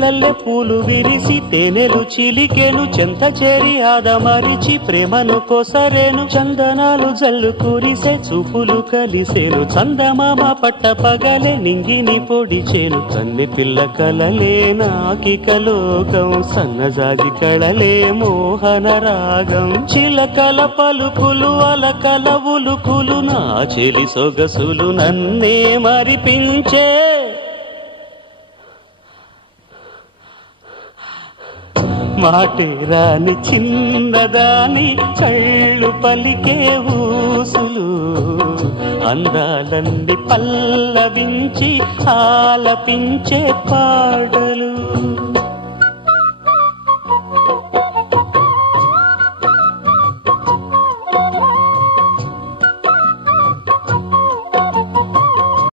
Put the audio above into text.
మల్లె పూలు విరిసి తేనెలు చిలికెను చెంత చేరి ఆదమరిచి ప్రేమను కొసరేను చందనాలు జల్లు కురిసే చూపులు కలిసేను చందమామ పట్ట పగలే నింగిని పొడిచేను కన్నె పిల్ల కలలే నాకిక లోకం సన్నజాగి కళలే మోహన రాగం చిలకల పలుకులు అలకల ఉలుకులు నా చెలి సొగసులు నన్నే మరిపించే మాటే రాని చిన్నదాని కళ్ళు పలికే ఊసులు అందాలన్నీ పల్లవించి ఆలపించే పాటలు